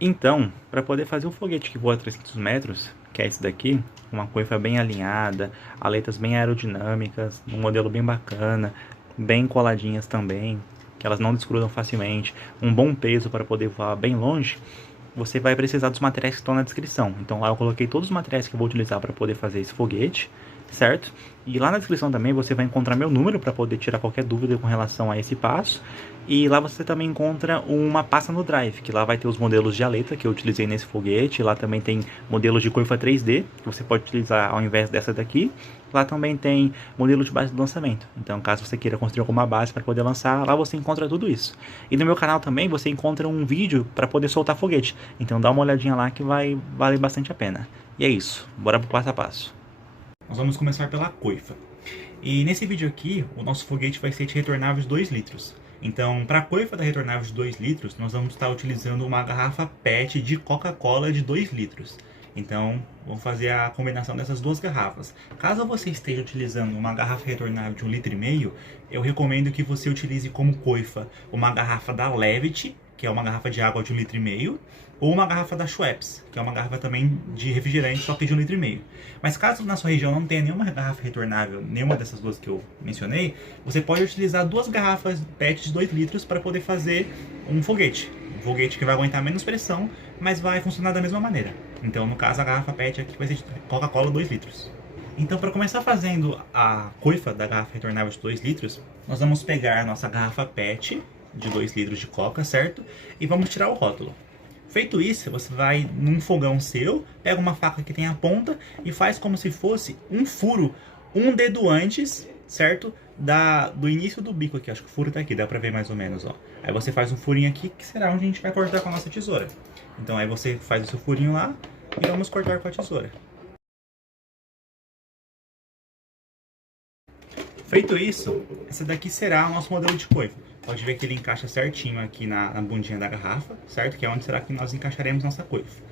Então, para poder fazer um foguete que voa 300 metros, que é esse daqui, uma coifa bem alinhada, aletas bem aerodinâmicas, um modelo bem bacana, bem coladinhas também, que elas não desgrudam facilmente, um bom peso para poder voar bem longe, você vai precisar dos materiais que estão na descrição. Então lá eu coloquei todos os materiais que eu vou utilizar para poder fazer esse foguete, certo? E lá na descrição também você vai encontrar meu número para poder tirar qualquer dúvida com relação a esse passo. E lá você também encontra uma pasta no Drive, que lá vai ter os modelos de aleta que eu utilizei nesse foguete. Lá também tem modelos de coifa 3D, que você pode utilizar ao invés dessa daqui. Lá também tem modelo de base de lançamento. Então, caso você queira construir alguma base para poder lançar, lá você encontra tudo isso. E no meu canal também você encontra um vídeo para poder soltar foguete. Então dá uma olhadinha lá que vai valer bastante a pena. E é isso, bora pro passo a passo. Nós vamos começar pela coifa. E nesse vídeo aqui, o nosso foguete vai ser de retornável de 2 litros. Então, para a coifa da retornável de 2 litros, nós vamos estar utilizando uma garrafa PET de Coca-Cola de 2 litros. Então, vamos fazer a combinação dessas duas garrafas. Caso você esteja utilizando uma garrafa retornável de 1,5 litro, eu recomendo que você utilize como coifa uma garrafa da Levitt, que é uma garrafa de água de 1,5 litro, ou uma garrafa da Schweppes, que é uma garrafa também de refrigerante, só que de 1,5 litro. Mas caso na sua região não tenha nenhuma garrafa retornável, nenhuma dessas duas que eu mencionei, você pode utilizar duas garrafas PET de 2 litros para poder fazer um foguete. Um foguete que vai aguentar menos pressão, mas vai funcionar da mesma maneira. Então, no caso, a garrafa PET aqui vai ser de Coca-Cola 2 litros. Então, para começar fazendo a coifa da garrafa retornável de 2 litros, nós vamos pegar a nossa garrafa PET de 2 litros de Coca, certo? E vamos tirar o rótulo. Feito isso, você vai num fogão seu, pega uma faca que tem a ponta e faz como se fosse um furo, um dedo antes, certo? Do início do bico aqui, acho que o furo tá aqui, dá pra ver mais ou menos, ó. Aí você faz um furinho aqui, que será onde a gente vai cortar com a nossa tesoura. Então aí você faz o seu furinho lá e vamos cortar com a tesoura. Feito isso, esse daqui será o nosso modelo de coifa. Pode ver que ele encaixa certinho aqui na bundinha da garrafa, certo? Que é onde será que nós encaixaremos nossa coifa.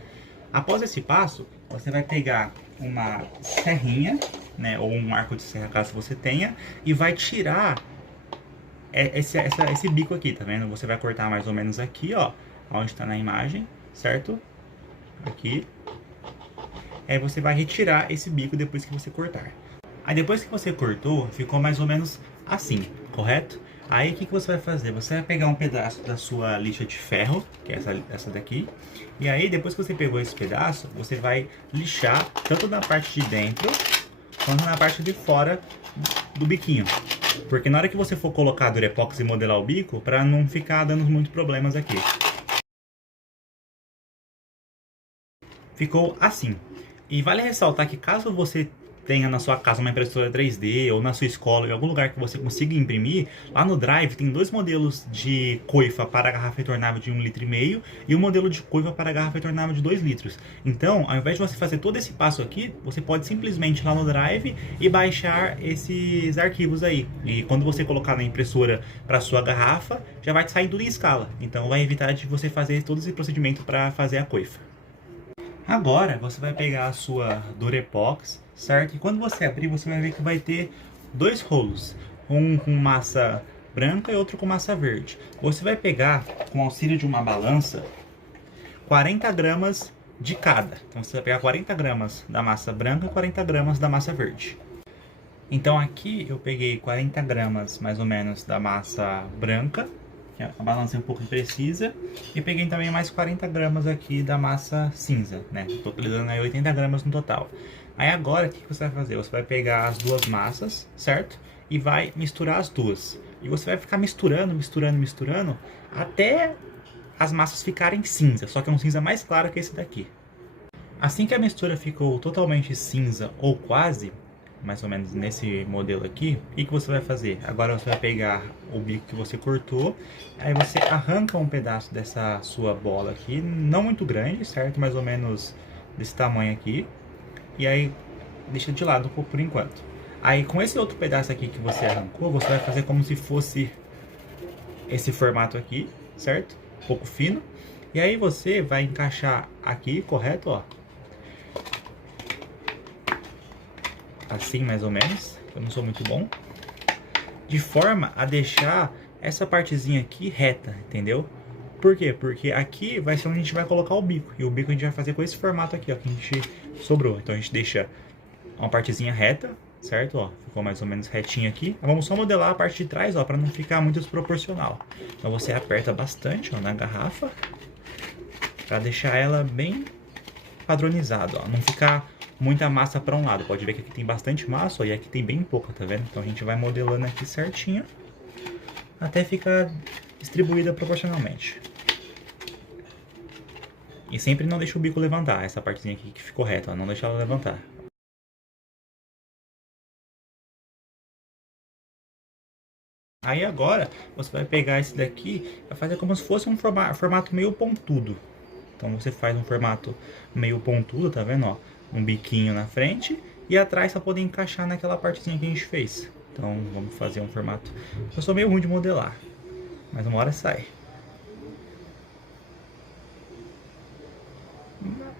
Após esse passo, você vai pegar uma serrinha, né, ou um arco de serra, caso você tenha, e vai tirar esse bico aqui, tá vendo? Você vai cortar mais ou menos aqui, ó, onde está na imagem, certo? Aqui. Aí você vai retirar esse bico depois que você cortar. Aí depois que você cortou, ficou mais ou menos assim, correto? Aí o que você vai fazer? Você vai pegar um pedaço da sua lixa de ferro, que é essa daqui. E aí depois que você pegou esse pedaço, você vai lixar tanto na parte de dentro, quanto na parte de fora do biquinho. Porque na hora que você for colocar Durepox e modelar o bico, para não ficar dando muitos problemas aqui. Ficou assim. E vale ressaltar que caso você tenha na sua casa uma impressora 3D ou na sua escola, em algum lugar que você consiga imprimir, lá no Drive tem dois modelos de coifa para a garrafa retornável de 1,5 litro e um modelo de coifa para a garrafa retornável de 2 litros. Então, ao invés de você fazer todo esse passo aqui, você pode simplesmente ir lá no Drive e baixar esses arquivos aí. E quando você colocar na impressora para sua garrafa, já vai sair tudo em escala. Então vai evitar de você fazer todo esse procedimento para fazer a coifa. Agora você vai pegar a sua Durepox, certo? E quando você abrir, você vai ver que vai ter dois rolos, um com massa branca e outro com massa verde. Você vai pegar, com o auxílio de uma balança, 40 gramas de cada. Então você vai pegar 40 gramas da massa branca e 40 gramas da massa verde. Então aqui eu peguei 40 gramas mais ou menos da massa branca, que a balança é um pouco imprecisa, e peguei também mais 40 gramas aqui da massa cinza, né? Estou utilizando aí 80 gramas no total. Aí agora o que você vai fazer? Você vai pegar as duas massas, certo? E vai misturar as duas. E você vai ficar misturando, misturando, misturando, até as massas ficarem cinza, só que é um cinza mais claro que esse daqui. Assim que a mistura ficou totalmente cinza ou quase, mais ou menos nesse modelo aqui, o que você vai fazer? Agora você vai pegar o bico que você cortou, aí você arranca um pedaço dessa sua bola aqui, não muito grande, certo? Mais ou menos desse tamanho aqui, e aí deixa de lado um pouco por enquanto. Aí com esse outro pedaço aqui que você arrancou, você vai fazer como se fosse esse formato aqui, certo? Um pouco fino, e aí você vai encaixar aqui, correto? Ó. Assim mais ou menos, eu não sou muito bom, de forma a deixar essa partezinha aqui reta, entendeu? Por quê? Porque aqui vai ser onde a gente vai colocar o bico. E o bico a gente vai fazer com esse formato aqui, ó, que a gente sobrou. Então a gente deixa uma partezinha reta, certo? Ó, ficou mais ou menos retinho aqui. Vamos só modelar a parte de trás, ó, para não ficar muito desproporcional. Então você aperta bastante, ó, na garrafa, para deixar ela bem padronizada, ó, não ficar muita massa para um lado. Pode ver que aqui tem bastante massa, ó, e aqui tem bem pouca, tá vendo? Então a gente vai modelando aqui certinho, até ficar distribuída proporcionalmente. E sempre não deixa o bico levantar, essa partezinha aqui que ficou reta, ó, não deixa ela levantar. Aí agora você vai pegar esse daqui e vai fazer como se fosse um formato meio pontudo. Então você faz um formato meio pontudo, tá vendo? Ó, um biquinho na frente e atrás para poder encaixar naquela partezinha que a gente fez. Então vamos fazer um formato. Eu sou meio ruim de modelar, mas uma hora sai.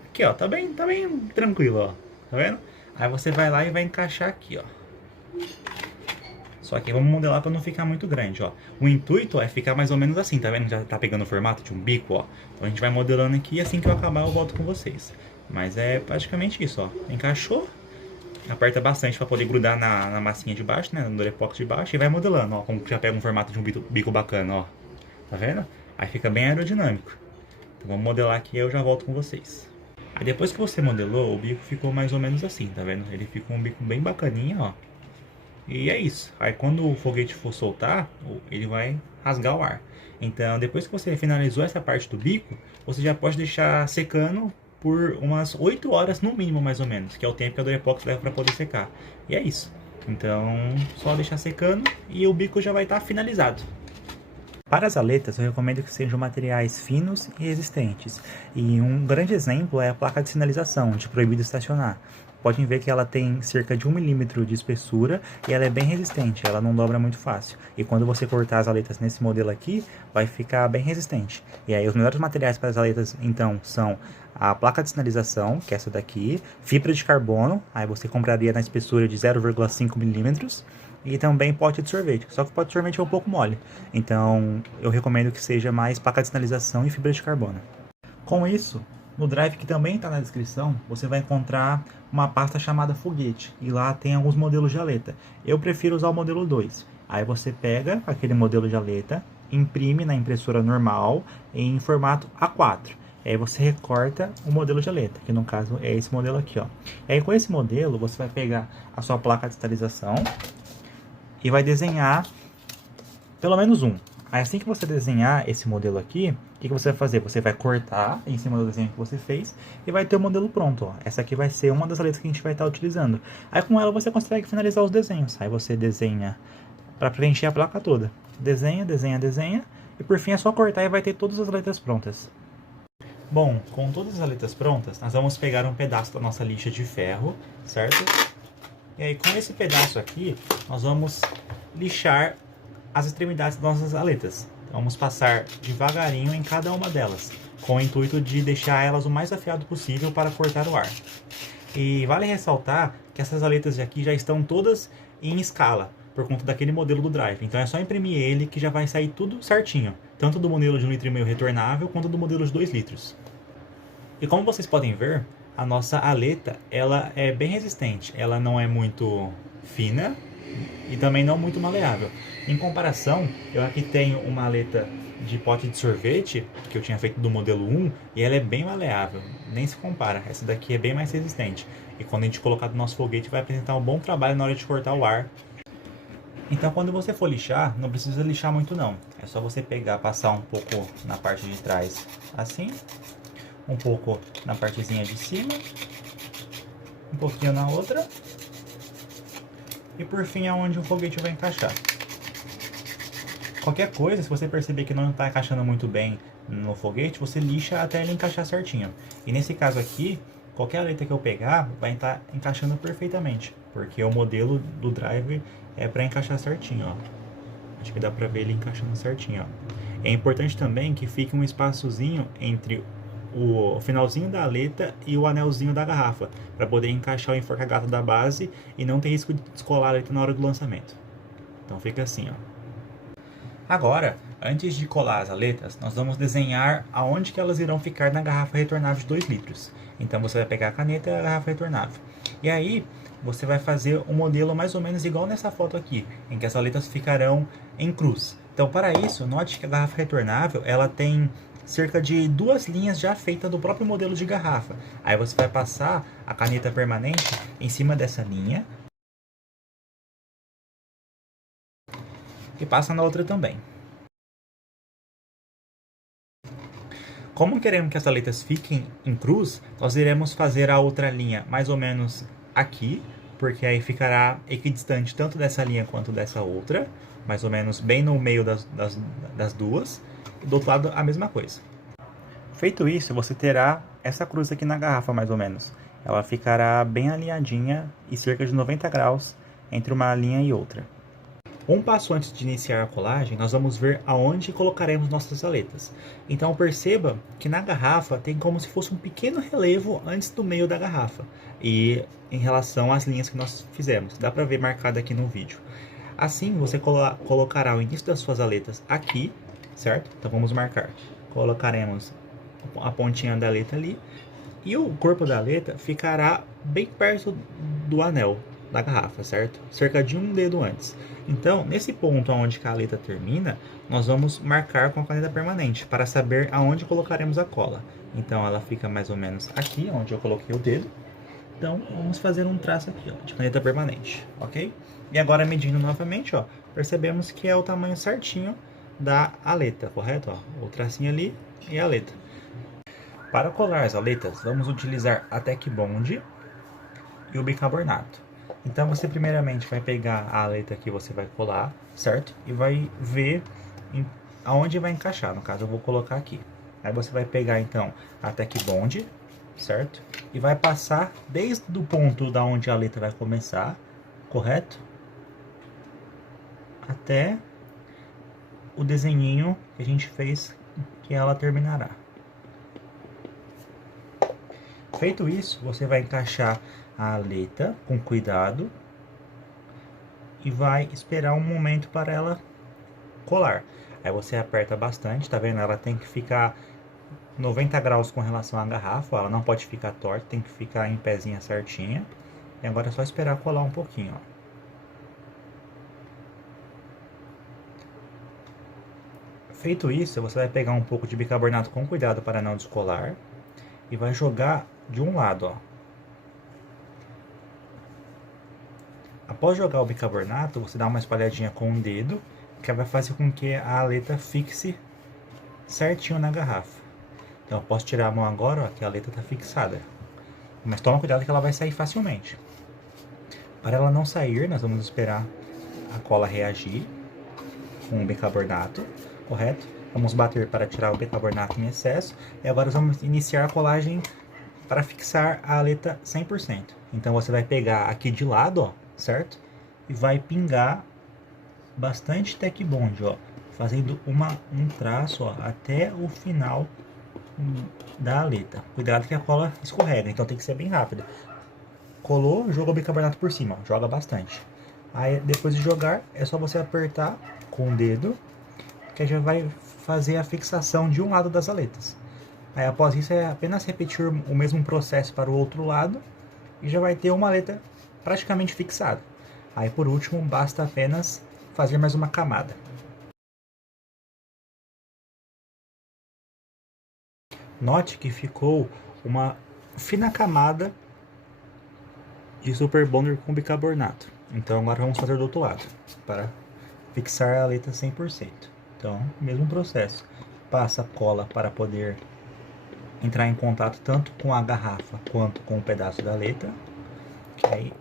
Aqui, ó, tá bem tranquilo, ó. Tá vendo? Aí você vai lá e vai encaixar aqui, ó. Só que vamos modelar para não ficar muito grande, ó. O intuito é ficar mais ou menos assim, tá vendo? Já tá pegando o formato de um bico, ó. Então a gente vai modelando aqui e assim que eu acabar eu volto com vocês. Mas é praticamente isso, ó. Encaixou, aperta bastante para poder grudar na massinha de baixo, né? No Durepox de baixo e vai modelando, ó. Como já pega um formato de um bico bacana, ó. Tá vendo? Aí fica bem aerodinâmico. Então vamos modelar aqui e eu já volto com vocês. Aí depois que você modelou, o bico ficou mais ou menos assim, tá vendo? Ele ficou um bico bem bacaninha, ó. E é isso. Aí quando o foguete for soltar, ele vai rasgar o ar. Então depois que você finalizou essa parte do bico, você já pode deixar secando por umas 8 horas no mínimo, mais ou menos, que é o tempo que a Durepox leva para poder secar. E é isso. Então só deixar secando e o bico já vai estar finalizado. Para as aletas, eu recomendo que sejam materiais finos e resistentes. E um grande exemplo é a placa de sinalização, de proibido estacionar. Podem ver que ela tem cerca de 1 milímetro de espessura e ela é bem resistente, ela não dobra muito fácil. E quando você cortar as aletas nesse modelo aqui, vai ficar bem resistente. E aí os melhores materiais para as aletas, então, são a placa de sinalização, que é essa daqui, fibra de carbono, aí você compraria na espessura de 0,5 milímetros, e também pote de sorvete, só que o pote de sorvete é um pouco mole, então eu recomendo que seja mais placa de sinalização e fibra de carbono. Com isso, no drive que também está na descrição, você vai encontrar uma pasta chamada foguete, e lá tem alguns modelos de aleta. Eu prefiro usar o modelo 2. Aí você pega aquele modelo de aleta, imprime na impressora normal em formato A4. Aí você recorta o modelo de aleta, que no caso é esse modelo aqui, ó. E aí com esse modelo você vai pegar a sua placa de sinalização e vai desenhar pelo menos um. Aí assim que você desenhar esse modelo aqui, o que você vai fazer? Você vai cortar em cima do desenho que você fez e vai ter o modelo pronto, ó. Essa aqui vai ser uma das aletas que a gente vai estar utilizando. Aí com ela você consegue finalizar os desenhos. Aí você desenha para preencher a placa toda. Desenha, desenha, desenha. E por fim é só cortar e vai ter todas as letras prontas. Bom, com todas as aletas prontas, nós vamos pegar um pedaço da nossa lixa de ferro, certo? E aí com esse pedaço aqui, nós vamos lixar as extremidades das nossas aletas. Então, vamos passar devagarinho em cada uma delas, com o intuito de deixar elas o mais afiado possível para cortar o ar. E vale ressaltar que essas aletas aqui já estão todas em escala, por conta daquele modelo do Drive. Então é só imprimir ele que já vai sair tudo certinho, tanto do modelo de 1,5 litro retornável, quanto do modelo de 2 litros. E como vocês podem ver, a nossa aleta ela é bem resistente, ela não é muito fina e também não muito maleável. Em comparação, eu aqui tenho uma aleta de pote de sorvete, que eu tinha feito do modelo 1, e ela é bem maleável, nem se compara, essa daqui é bem mais resistente. E quando a gente colocar no nosso foguete vai apresentar um bom trabalho na hora de cortar o ar. Então quando você for lixar, não precisa lixar muito não, é só você pegar, passar um pouco na parte de trás assim, um pouco na partezinha de cima, um pouquinho na outra, e por fim é onde o foguete vai encaixar. Qualquer coisa, se você perceber que não está encaixando muito bem no foguete, você lixa até ele encaixar certinho. E nesse caso aqui, qualquer aleta que eu pegar vai estar encaixando perfeitamente, porque o modelo do drive é para encaixar certinho, ó. Acho que dá para ver ele encaixando certinho, ó. É importante também que fique um espaçozinho entre o finalzinho da aleta e o anelzinho da garrafa, para poder encaixar o enforca-gato da base e não ter risco de descolar a aleta na hora do lançamento. Então fica assim, ó. Agora, Antes de colar as aletas, nós vamos desenhar aonde que elas irão ficar na garrafa retornável de 2 litros. Então você vai pegar a caneta e a garrafa retornável. E aí você vai fazer um modelo mais ou menos igual nessa foto aqui, em que as aletas ficarão em cruz. Então para isso, note que a garrafa retornável ela tem cerca de 2 linhas já feitas do próprio modelo de garrafa. Aí você vai passar a caneta permanente em cima dessa linha e passa na outra também. Como queremos que as aletas fiquem em cruz, nós iremos fazer a outra linha mais ou menos aqui, porque aí ficará equidistante tanto dessa linha quanto dessa outra, mais ou menos bem no meio das duas, e do outro lado a mesma coisa. Feito isso, você terá essa cruz aqui na garrafa mais ou menos. Ela ficará bem alinhadinha e cerca de 90 graus entre uma linha e outra. Um passo antes de iniciar a colagem, nós vamos ver aonde colocaremos nossas aletas. Então perceba que na garrafa tem como se fosse um pequeno relevo antes do meio da garrafa. E em relação às linhas que nós fizemos, dá para ver marcado aqui no vídeo. Assim você colocará o início das suas aletas aqui, certo? Então vamos marcar. Colocaremos a pontinha da aleta ali. E o corpo da aleta ficará bem perto do anel da garrafa, certo? Cerca de um dedo antes. Então, nesse ponto onde a aleta termina, nós vamos marcar com a caneta permanente para saber aonde colocaremos a cola. Então, ela fica mais ou menos aqui, onde eu coloquei o dedo. Então, vamos fazer um traço aqui, ó, de caneta permanente, ok? E agora, medindo novamente, ó, percebemos que é o tamanho certinho da aleta, correto? Ó, o tracinho ali e a aleta. Para colar as aletas, vamos utilizar a Tec Bond e o bicarbonato. Então você primeiramente vai pegar a aleta que você vai colar, certo? E vai ver aonde vai encaixar, no caso eu vou colocar aqui. Aí você vai pegar então a Tec Bond, certo? E vai passar desde o ponto da onde a aleta vai começar, correto? Até o desenhinho que a gente fez que ela terminará. Feito isso, você vai encaixar a aleta com cuidado e vai esperar um momento para ela colar. Aí você aperta bastante, tá vendo? Ela tem que ficar 90 graus com relação à garrafa, ela não pode ficar torta, tem que ficar em pezinha certinha. E agora é só esperar colar um pouquinho, ó. Feito isso, você vai pegar um pouco de bicarbonato com cuidado para não descolar e vai jogar de um lado, ó. Após jogar o bicarbonato, você dá uma espalhadinha com o dedo, que vai fazer com que a aleta fixe certinho na garrafa. Então eu posso tirar a mão agora, ó, que a aleta está fixada. Mas toma cuidado que ela vai sair facilmente. Para ela não sair, nós vamos esperar a cola reagir com o bicarbonato, correto? Vamos bater para tirar o bicarbonato em excesso. E agora vamos iniciar a colagem para fixar a aleta 100%. Então você vai pegar aqui de lado, ó, certo? E vai pingar bastante Tec Bond, ó, fazendo um traço, ó, até o final da aleta. Cuidado que a cola escorrega, então tem que ser bem rápido. Colou, jogou o bicarbonato por cima, ó, joga bastante. Aí depois de jogar, é só você apertar com o dedo, que já vai fazer a fixação de um lado das aletas. Aí após isso é apenas repetir o mesmo processo para o outro lado e já vai ter uma aleta praticamente fixada. Aí por último basta apenas fazer mais uma camada. Note que ficou uma fina camada de Super Bonder com bicarbonato. Então agora vamos fazer do outro lado, para fixar a aleta 100%. Então, mesmo processo. Passa cola para poder entrar em contato tanto com a garrafa quanto com o pedaço da aleta. Que aí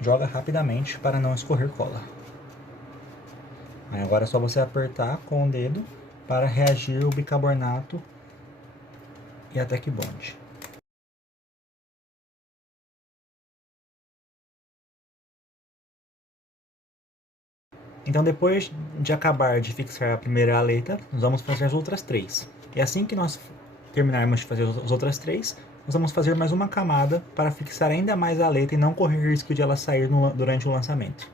joga rapidamente para não escorrer cola. Aí agora é só você apertar com o dedo para reagir o bicarbonato e a Tec Bond. Então depois de acabar de fixar a primeira aleta, nós vamos fazer as outras 3. E assim que nós terminarmos de fazer as outras 3, nós vamos fazer mais uma camada para fixar ainda mais a aleta e não correr risco de ela sair durante o lançamento.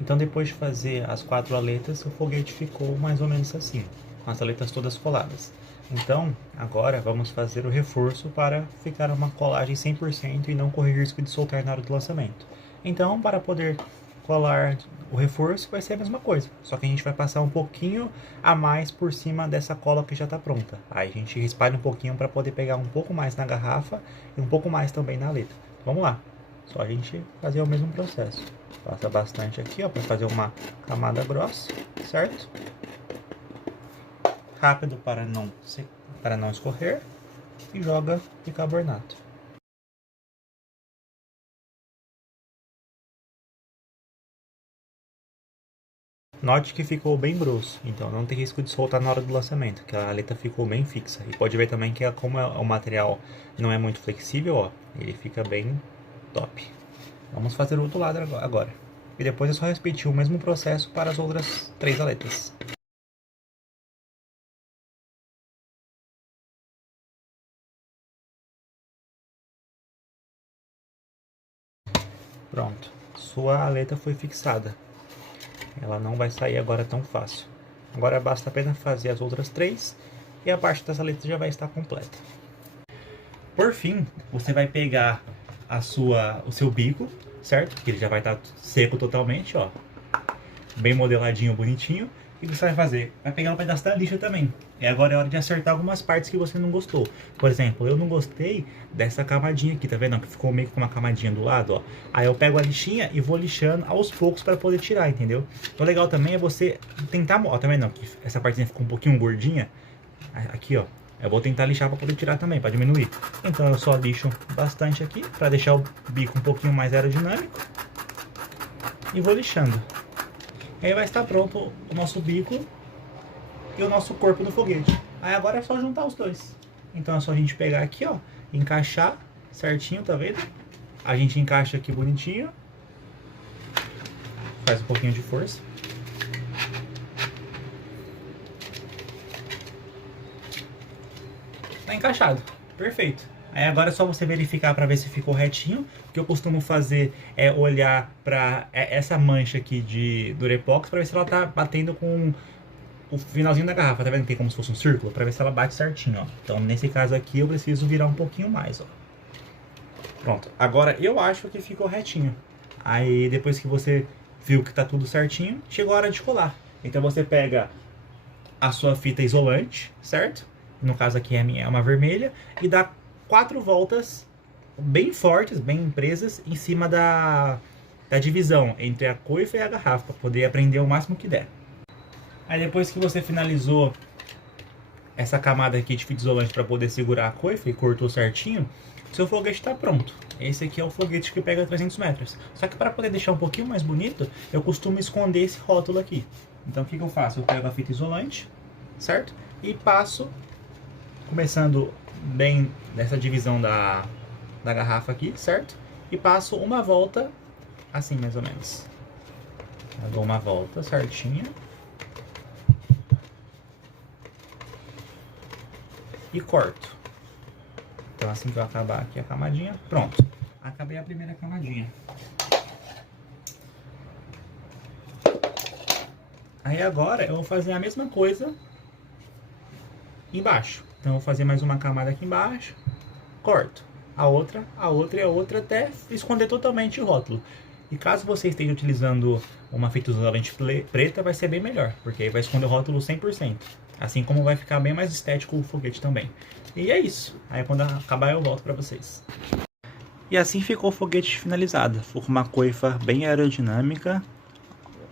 Então depois de fazer as 4 aletas, o foguete ficou mais ou menos assim, com as aletas todas coladas. Então, agora vamos fazer o reforço para ficar uma colagem 100% e não correr risco de soltar na hora do lançamento. Então, para poder colar o reforço, vai ser a mesma coisa, só que a gente vai passar um pouquinho a mais por cima dessa cola que já está pronta. Aí a gente espalha um pouquinho para poder pegar um pouco mais na garrafa e um pouco mais também na aleta. Vamos lá, só a gente fazer o mesmo processo. Passa bastante aqui, ó, para fazer uma camada grossa, certo? Rápido para não escorrer e joga bicarbonato. Note que ficou bem grosso, então não tem risco de soltar na hora do lançamento, que a aleta ficou bem fixa. E pode ver também que como o material não é muito flexível, ó, ele fica bem top. Vamos fazer o outro lado agora. E depois é só repetir o mesmo processo para as outras 3 aletas. Pronto, sua aleta foi fixada. Ela não vai sair agora tão fácil. Agora basta apenas fazer as outras 3 e a parte das aletas já vai estar completa. Por fim, você vai pegar o seu bico, certo? Que ele já vai estar seco totalmente, ó. Bem modeladinho, bonitinho. E você vai fazer? Vai pegar um pedaço da lixa também. E agora é hora de acertar algumas partes que você não gostou. Por exemplo, eu não gostei dessa camadinha aqui, tá vendo? Que ficou meio com uma camadinha do lado, ó. Aí eu pego a lixinha e vou lixando aos poucos para poder tirar, entendeu? O legal também é você tentar... Ó, tá vendo? Que essa partezinha ficou um pouquinho gordinha. Aqui, ó. Eu vou tentar lixar para poder tirar também, para diminuir. Então eu só lixo bastante aqui, para deixar o bico um pouquinho mais aerodinâmico. E vou lixando. Aí vai estar pronto o nosso bico e o nosso corpo do foguete. Aí agora é só juntar os dois. Então é só a gente pegar aqui, ó, encaixar certinho, tá vendo? A gente encaixa aqui bonitinho. Faz um pouquinho de força. Tá encaixado, perfeito. Aí agora é só você verificar para ver se ficou retinho. O que eu costumo fazer é olhar para essa mancha aqui de Durepox para ver se ela tá batendo com o finalzinho da garrafa. Tá vendo que tem como se fosse um círculo? Para ver se ela bate certinho, ó. Então nesse caso aqui eu preciso virar um pouquinho mais, ó. Pronto, agora eu acho que ficou retinho. Aí depois que você viu que tá tudo certinho, chegou a hora de colar. Então você pega a sua fita isolante, certo? No caso aqui é uma vermelha, e dá 4 voltas bem fortes, bem presas, em cima da divisão entre a coifa e a garrafa, para poder prender o máximo que der. Aí depois que você finalizou essa camada aqui de fita isolante para poder segurar a coifa e cortou certinho, seu foguete está pronto. Esse aqui é o foguete que pega 300 metros. Só que para poder deixar um pouquinho mais bonito, eu costumo esconder esse rótulo aqui. Então o que eu faço? Eu pego a fita isolante, certo? E passo, começando bem nessa divisão da garrafa aqui, certo? E passo uma volta, assim mais ou menos. Eu dou uma volta certinha. E corto. Então assim que eu acabar aqui a camadinha, pronto. Acabei a primeira camadinha. Aí agora eu vou fazer a mesma coisa embaixo. Então eu vou fazer mais uma camada aqui embaixo, corto. A outra e a outra até esconder totalmente o rótulo. E caso você esteja utilizando uma fita isolante preta, vai ser bem melhor, porque aí vai esconder o rótulo 100%. Assim como vai ficar bem mais estético o foguete também. E é isso. Aí quando acabar eu volto pra vocês. E assim ficou o foguete finalizado. Ficou com uma coifa bem aerodinâmica.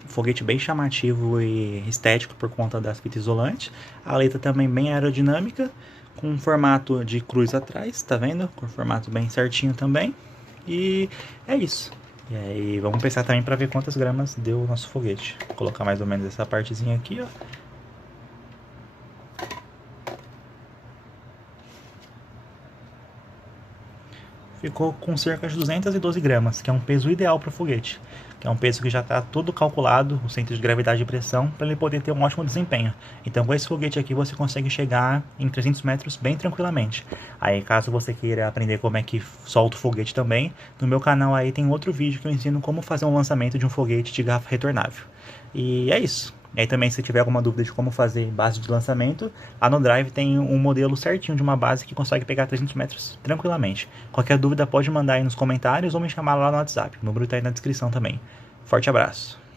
Foguete bem chamativo e estético por conta das fitas isolantes. A aleta também bem aerodinâmica, com um formato de cruz atrás, tá vendo? Com um formato bem certinho também. E é isso. E aí vamos pensar também para ver quantas gramas deu o nosso foguete. Vou colocar mais ou menos essa partezinha aqui, ó. ficou com cerca de 212 gramas, que é um peso ideal para o foguete, que é um peso que já está todo calculado, o centro de gravidade e pressão, para ele poder ter um ótimo desempenho. Então com esse foguete aqui você consegue chegar em 300 metros bem tranquilamente. Aí caso você queira aprender como é que solta o foguete também, no meu canal aí tem outro vídeo que eu ensino como fazer um lançamento de um foguete de garrafa retornável. E é isso. E aí também, se tiver alguma dúvida de como fazer base de lançamento, lá no Drive tem um modelo certinho de uma base que consegue pegar 300 metros tranquilamente. Qualquer dúvida pode mandar aí nos comentários ou me chamar lá no WhatsApp. O número está aí na descrição também. Forte abraço.